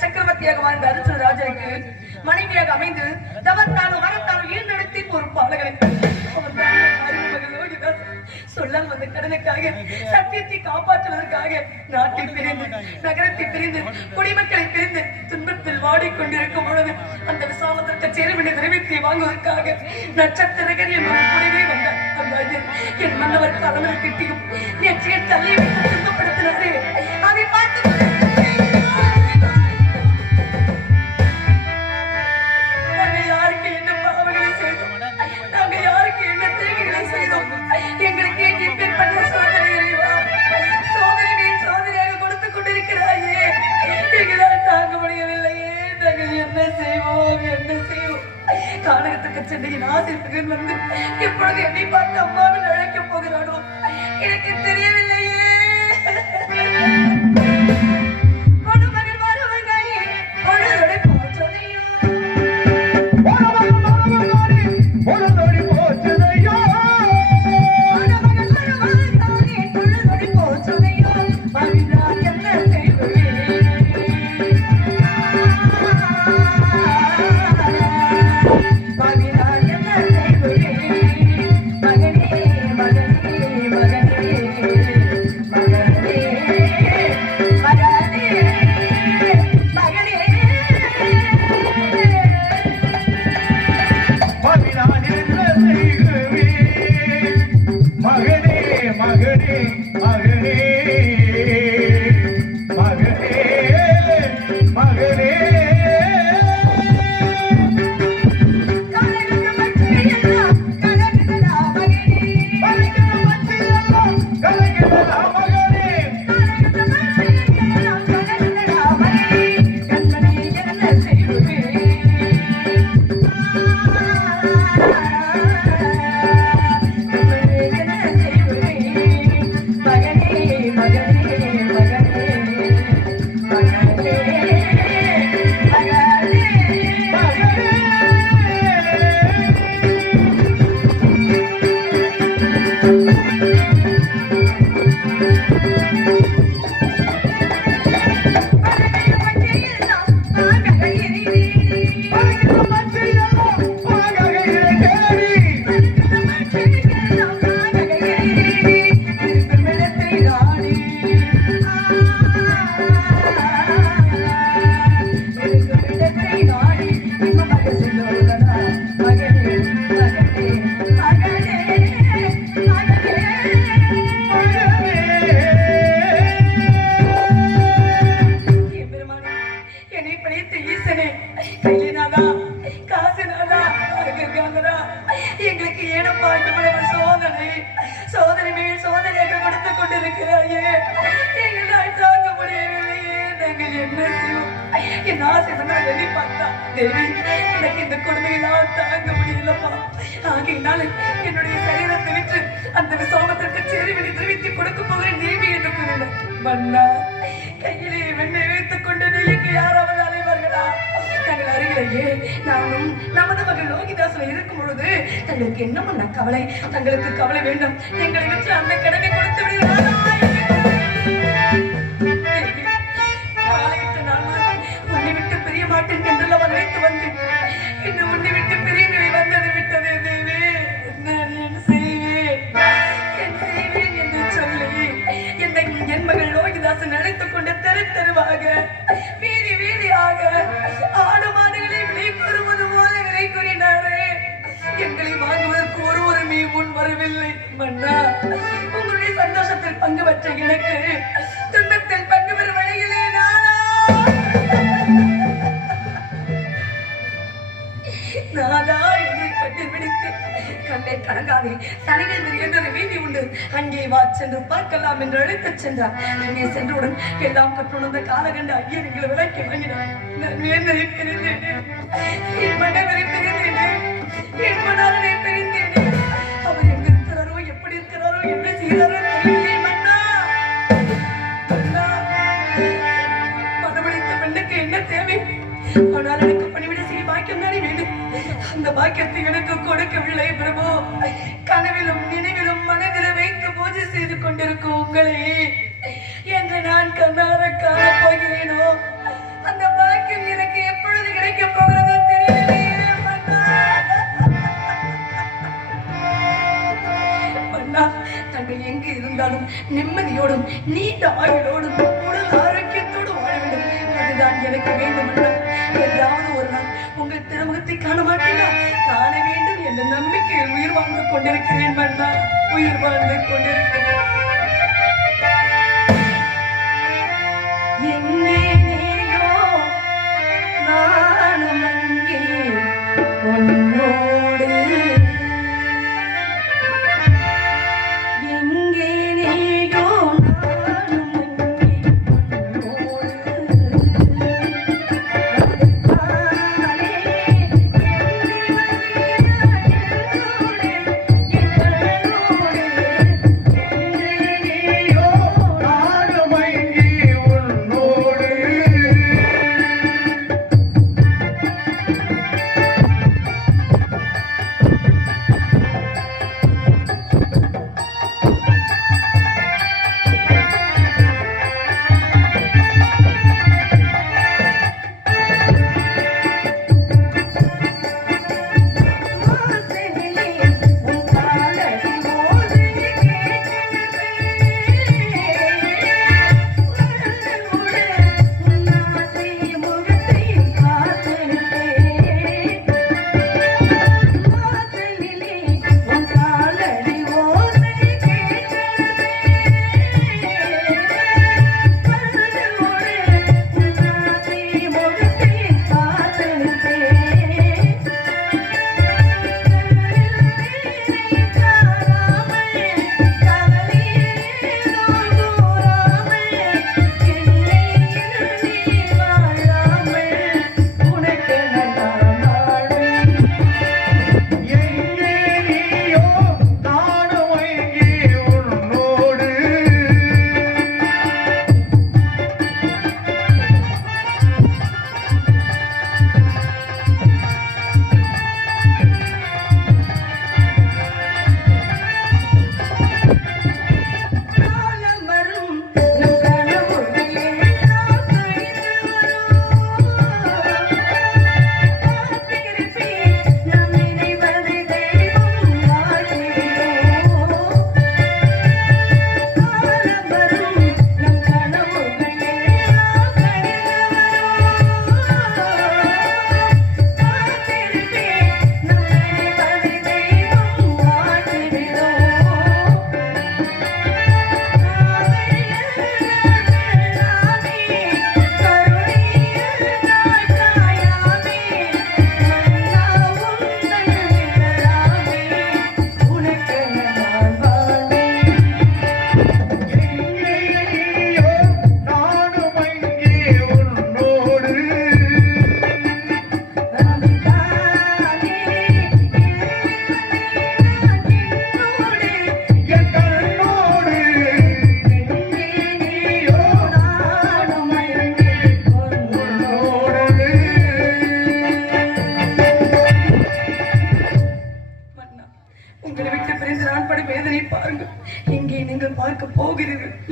சக்கரவர்த்தியாக வாழ்ந்த அர்ஜுன ராஜனுக்கு மனைவியாக அமைந்து தவத்தாலும் வரத்தாலும் ஈடுநடத்தி ஒரு பாலகரை சொல்லால் வந்த கடனுக்காக சத்தியத்தை காப்பாற்றுவதற்காக நாட்டை பிரிந்து நகரத்தை பிரிந்து குடிமக்களை பிரிந்து துன்பத்தில் வாடிக்கொண்டிருக்கும் பொழுது அந்த விசாமத்திற்கு சேருவினை நிறைவேற்றி வாங்குவதற்காக நட்சத்திரகர் என் கூடவே வந்தார். அந்த என் மன்னவர் தலைமையில் கிட்டியும் நேற்றைய தள்ளி வைத்து துன்பப்படுத்தினாரே அதை பார்த்து கானகத்துக்கு சென்னையின் ஆசிரியர்கள் வந்து எப்பொழுது என்னை பார்த்து அம்மாவில் அழைக்கப் போகிறானோ எனக்கு தெரியவில்லையே. என்னுடைய சரீரத்தை விற்று அந்த விசாமத்திற்கு சேருவினை தெரிவித்து கொடுக்க போகிறேன் தேவி என்று கூறினார். மன்னா கையிலே வெண்ணெய் வைத்துக் கொண்டு நீங்க யாராவது அலைவார்களா? தங்கள் அருகிலேயே நானும் நமது மகள் லோகிதாசன் இருக்கும் பொழுது தங்களுக்கு என்ன மன்னா கவலை? தங்களுக்கு கவலை வேண்டும். எங்களை விற்று அந்த கடனை கொடுத்து விடுகிறாரா? உன்னை விட்டு பிரிய மாட்டேன் என்று அவன் நினைத்து வந்தேன். இன்னும் உன்னை விட்டு பிரிய நிலை வந்தது விட்டதே தேவி. நான் செய்வேன் என்று சொல்லி என் மகள் லோகிதாசன் அழைத்துக் கொண்டு தெரு தெருவாக வீதி வீதியாக ஆடு மாடுகளை விலை கூறுவது போல விலை கூறினாரே. எங்களை வாங்குவதற்கு ஒருவருமே முன் வரவில்லை மன்னா. உங்களுடைய சந்தோஷத்தில் பங்கு பெற்ற எனக்கு துன்பத்தில் பங்கு பெறும் வழியிலே நாதா என்னை கண்டுபிடித்து கண்ணை கலங்காதே, சனிவேந்தர் என்ற வீதி உண்டு, அங்கே வா சென்று பார்க்கலாம் என்று அழைத்துச் சென்றார். அங்கே சென்றவுடன் எல்லாம் கற்றுணர்ந்த காலகண்ட ஐயர் எங்களை விளக்கி வாங்கினார். நான் வேந்தரை பிரிந்தேனே, என் மன்னரை பிரிந்தேனே, என் மன்னரை பிரிந்தேனே. அவர் எங்க இருக்கிறாரோ எப்படி இருக்கிறாரோ என்ன செய்கிறாரோ தெரியவில்லை மன்னா. மன்னா, மனமளித்த பெண்ணுக்கு என்ன தேவை? ஆனால் எனக்கு பணிவிட செய்ய பாக்கியம் தானே வேண்டும். அந்த பாக்கியத்தை எனக்கு கொடுக்கவில்லை பிரபு. கனவிலும் நினைவிலும் மனதில வைத்து பூஜை செய்து கொண்டிருக்கும் உங்களை என்று நான் கண்ணார காண போகிறேனோ அந்த பாக்கியம் எனக்கு எப்பொழுது கிடைக்க போகிறதோ தெரியலையே மன்னா. மன்னா, தங்கள் எங்கு இருந்தாலும் நிம்மதியோடும் நீண்ட ஆயுளோடும் உடல் ஆரோக்கியத்தோடும் வாழ வேண்டும். அதுதான் எனக்கு வேண்டும் மன்னா. ஏதாவது ஒரு நாள் உங்கள் திருமுகத்தை காண மாட்டீங்களா? காண வேண்டும் என்ற நம்பிக்கையில் உயிர் வாழ்ந்து கொண்டிருக்கிறேன் மன்னா, உயிர் வாழ்ந்து கொண்டிருக்கிறேன். எங்கேயோ நானும் அங்கே உன்னோடு, எங்கேயோ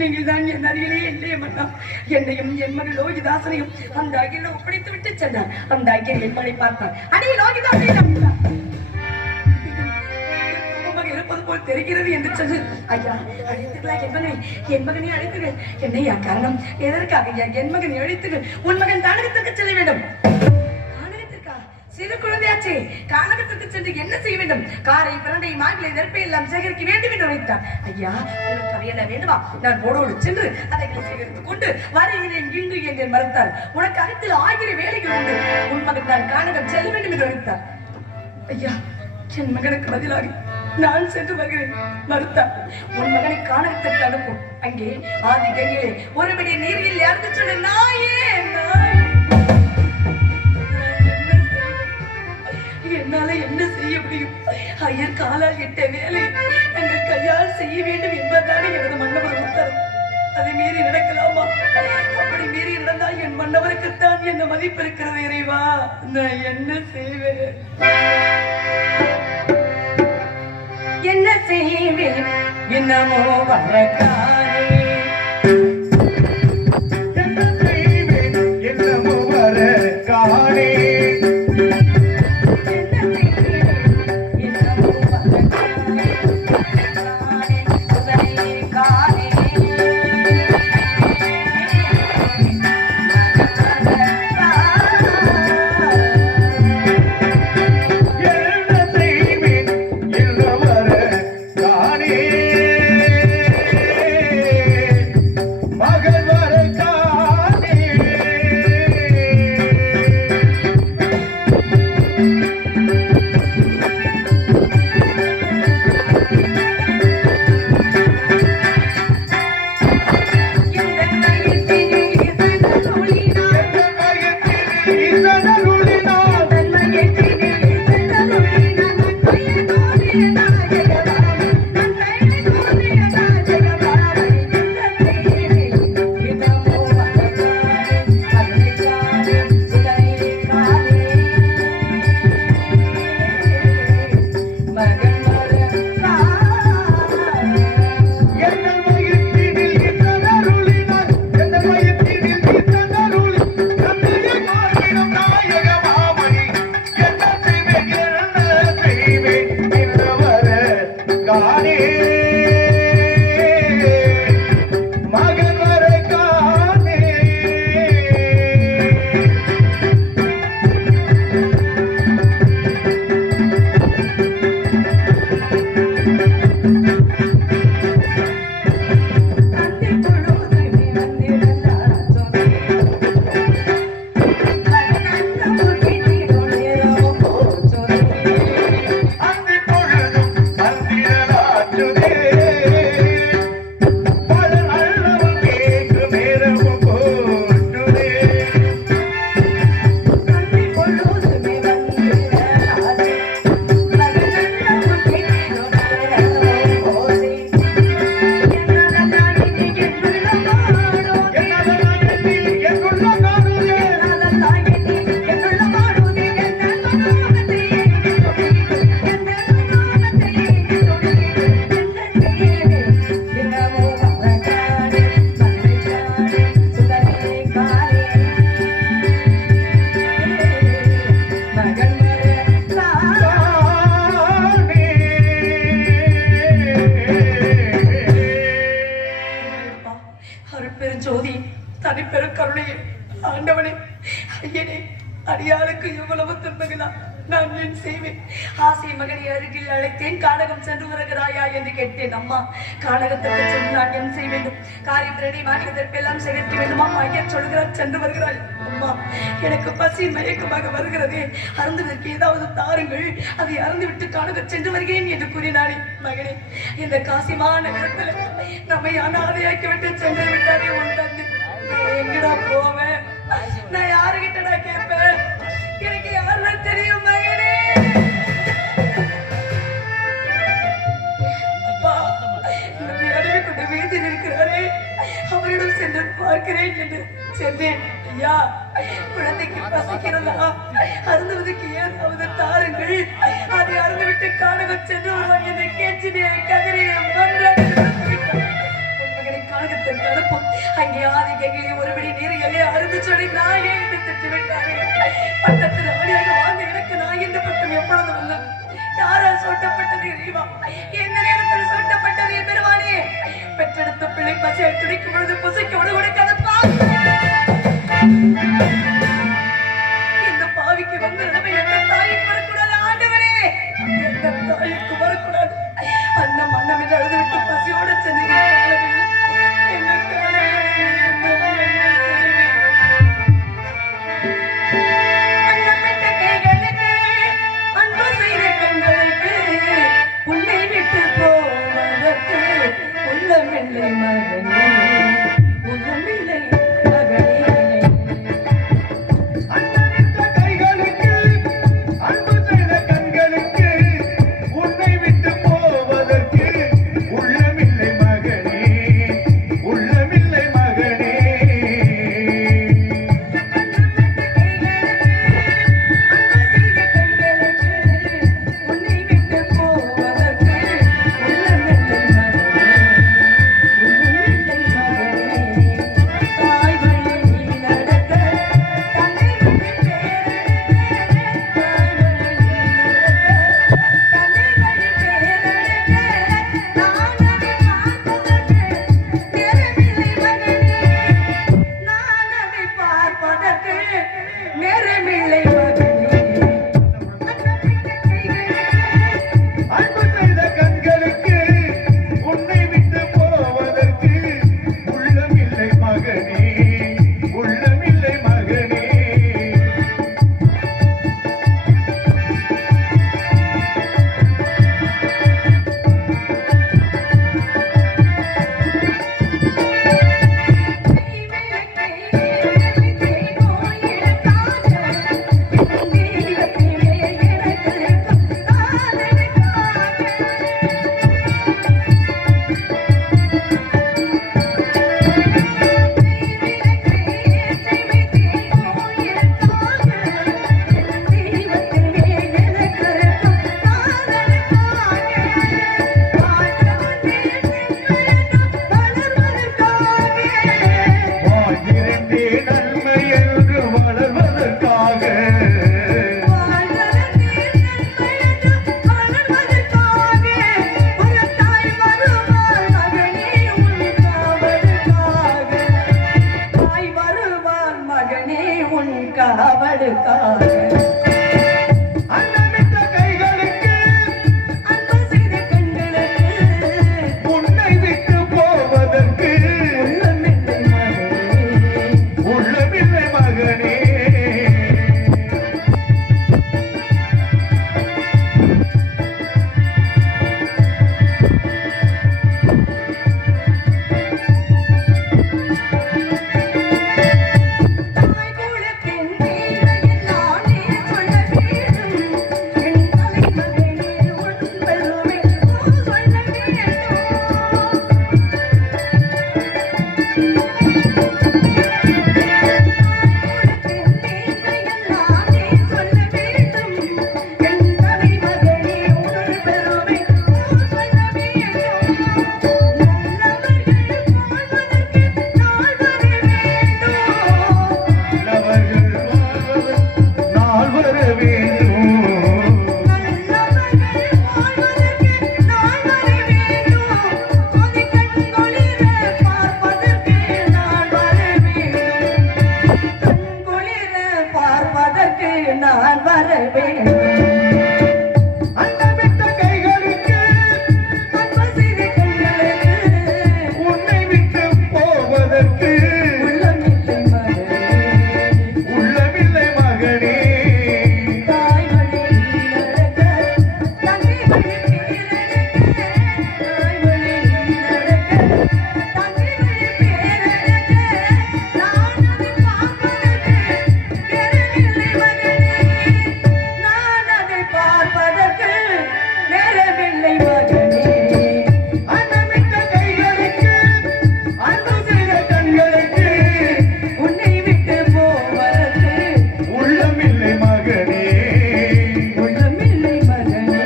நீங்கள் தான் என் அருகிலே இல்லையே மன்னா. என்னையும் என் மகள் லோகிதாசனையும் அந்த அகில ஒப்படைத்து விட்டு சென்றார். அந்த அகில் என் மகளை பார்த்தார். அடி லோகிதாசனை இருப்பது போல் தெரிகிறது என்று சொன்னது. ஐயா அழைத்துக்கலாம் என் மகனை அழைத்துகள். என்னையா காரணம்? எதற்காக என் மகனை அழைத்துகள்? உன் மகன் தானகத்திற்கு செல்ல வேண்டும். தானகத்திற்கா? சிறு குழந்தையா போச்சே, கானகத்திற்கு சென்று என்ன செய்ய வேண்டும்? காரை பிரண்டை மாவிலை நெருப்பை எல்லாம் சேகரிக்க வேண்டும் என்று உரைத்தார். ஐயா, உங்களுக்கு அவை என்ன வேண்டுமா? நான் போடோடு சென்று அதைகளை சேகரித்துக் கொண்டு வருகிறேன் இங்கு என்று மறுத்தார். உனக்கு அனைத்தில் 1000 வேலைகள் உண்டு, உன் மகன் நான் கானகம் செல்ல வேண்டும் என்று உரைத்தார். ஐயா, என் மகனுக்கு பதிலாக நான் சென்று வருகிறேன் மறுத்தார். உன் மகனை கானகத்திற்கு அனுப்பும். அங்கே ஆதி கங்கையிலே ஒருபடி நீரில் இறந்து சொன்ன நாயே என்னால என்ன செய்ய முடியும்? ஐயர் காலால் இட்ட வேலை எங்கள் கையால் செய்ய வேண்டும் என்பதுதானே எனது மன்னவர் உத்தரவு. அதை மீறி நடக்கலாமா? அப்படி மீறி நடந்தால் என் மன்னவருக்குத்தான் என்ன மதிப்பு இருக்கிறது. இறைவா, நான் என்ன செய்வேன்? என்ன செய்வேன்? என்னமோ வரக்காரே, என்ன செய்வேன்? என்னமோ வரக்காரே, அடியாளுக்கு இவ்வளவு துன்பங்களா? நான் என் செய்வேன். ஆசை மகனை அருகில் அழைத்தேன். கானகம் சென்று வருகிறாயா என்று கேட்டேன். அம்மா, கானகத்திற்கு சென்று நான் என்ன செய்ய வேண்டும்? காரியத்திரடி மாநிலத்திற்கெல்லாம் சேகரிக்க வேண்டுமா? ஐயர் சொல்கிறார் சென்று வருகிறாய். அம்மா, எனக்கு பசி மயக்கமாக வருகிறது, அருந்துவதற்கு ஏதாவது தாருங்கள், அதை அருந்துவிட்டு கானகம் சென்று வருகிறேன் என்று கூறினாரே. மகனே, இந்த காசிமான இடத்துல நம்மை அனாதையாக்கி விட்டு சென்று விட்டாரே உன் தந்தை. எங்கடா போவேன்? நான் யாருகிட்டடா கேட்பேன்? எனக்கு யாரெல்லாம் தெரியும் மகனே? அப்பா, நம்மை அடிமை கொண்டு வீட்டில் இருக்கிறாரே, அவரிடம் சென்று பார்க்கிறேன் என்று சென்றேன். ஐயா, குழந்தைக்கு பசிக்கிறதா? அருந்துவதற்கு ஏதாவது தாருங்கள், அதை அருந்துவிட்டு கானகம் சென்று வருவான் என்று கேட்சினே கதிரையை கானகத்திற்கு அனுப்பும். அங்கே ஆதி கங்கையிலே ஒருபடி நீரையிலே அருந்து சொல்லி நாயே என்று திட்டுவிட்டாரே. பட்டத்தில் ஆடியாக வாழ்ந்த எனக்கு நாய் என்ற பட்டம் எப்பொழுது வந்த? யாரால் சூட்டப்பட்டது? எந்த நேரத்தில் சூட்டப்பட்டது? பெருமானே, பெற்றெடுத்த பிள்ளை பசியால் துடிக்கும் பொழுது பசிக்கு உணவு கொடுக்காத இந்த பாவிக்கு வந்து எந்த தாய்க்கு வரக்கூடாது. பசியோட சென்று என்ன உன்னை விட்டு போவதற்கு உள்ளமில்லை மகனே, உள்ளமில்லை மகனே. அண்ணனிட்ட கைகளுக்கு அன்பு செய்த கண்களுக்கு உன்னை விட்டு போவதற்கு உள்ளமில்லை மகனே, உள்ளமில்லை மகனே. அன்பு செய்த கண்களுக்கு உன்னை விட்டு போவதற்கு உள்ளமில்லை மகனே, உள்ளமில்லை மகனே. வாழ்கிறதே நன்மை என்று வளர்வதற்காக காவலுக்காக அண்ணனிட்ட கைகளுக்கு அன்பு செய்த கண்களுக்கு உன்னை விட்டு போவதற்கு உள்ளமில்லை மகனே, உள்ளமில்லை மகனே. தாய் குலத்தின் நீரையெல்லாம் நீ சொல்ல வேண்டும். என் தலைமகனே உன் பெருமை சொல்ல நல்லவர்கள் வாழ்வதற்கு நாள் வர வேண்டும். நான் வர வேண்டும். அண்ணனிட்ட கைகளுக்கு அன்பு செய்த கண்களுக்கு உன்னை விட்டு போவதற்கு உள்ளமில்லை மகனே, உள்ளமில்லை மகனே. தாய் வழி நடக்க தங்கை வழி பேரழக, தாய் வழி நடக்க தங்கை வழி பேரழக, நான் அதை பார்ப்பதற்கு நேரமில்லை மகனே, நான் அதை பார்ப்பதற்கு நேரமில்லை மகனே. அண்ணனிட்ட கைகளுக்கு அன்பு செய்த கண்களுக்கு உன்னை விட்டு போவதற்கு உள்ளமில்லை மகனே, உள்ளமில்லை மகனே,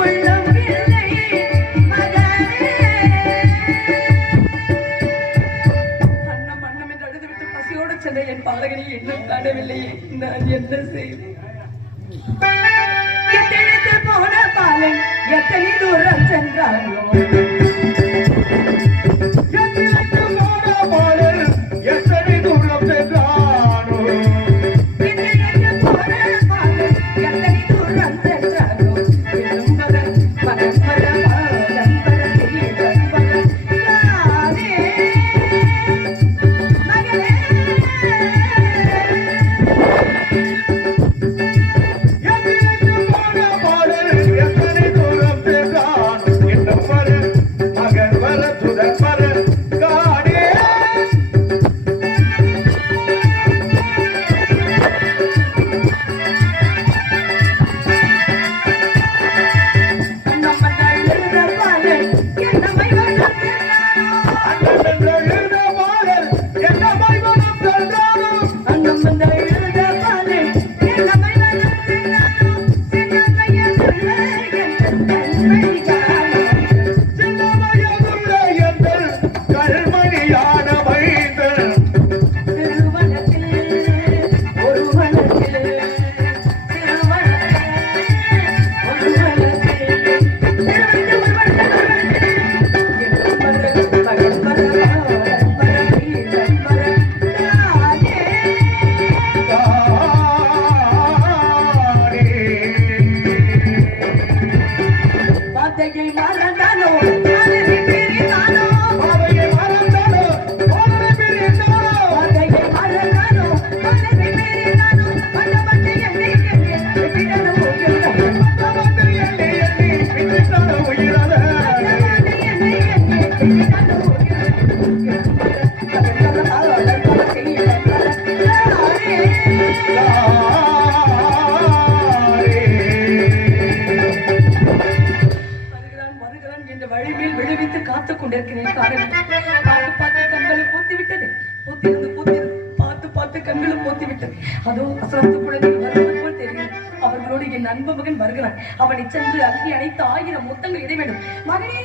உள்ளமில்லை மகனே. அன்னம் அன்னம் என்று அழுதுவிட்டு பசியோடு சென்ற என் பாலகனை இன்னும் காணவில்லையே, நான் என்ன செய்வேன்? எத்தனைத்து போன பாலன் எத்தனை தூரம் சென்றானோ, எத்தினைக்கு போன பாலர் எத்தனை தூரம் சென்றானோ, எத்தனைத்து போன பாலன் எத்தனை தூரம் சென்றானோ, என்பதன் பரம்பர பாரம்பர செய்த மணியான மைந்தன் திருவனத்தில் ஒரு வனத்தில் திருவனத்தில் ஒரு வனத்தில் பாதையை மறந்தானோ அலறி பிரிந்தானோ பாதையை மறந்தானோ பாதையை பிரிந்தானோ பாதையை மறந்தானோ அலறி பிரிந்தானோ மண்டபத்தை எண்ணி எண்ணி விடனோ மண்டபத்தை எண்ணி எண்ணி விட்டுட்டானோ உயிரத மண்டபத்தை எண்ணி எண்ணி விடனோ வருகிறான் என்ற வழிமேல் விழுவித்து காத்துக் கொண்டிருக்கிறேன் காரணம் பார்த்து பார்த்து கண்களை போத்தி விட்டது பார்த்து பார்த்து கண்களும் போத்தி விட்டது அதோ அசரத்து குழந்தை வருவது போல் தெரியும் அவர்களோடு என் அன்பு மகன் வருகிறான் அவனை சென்று அள்ளி அணைத்து 1000 முத்தங்கள் இட வேண்டும் மகனே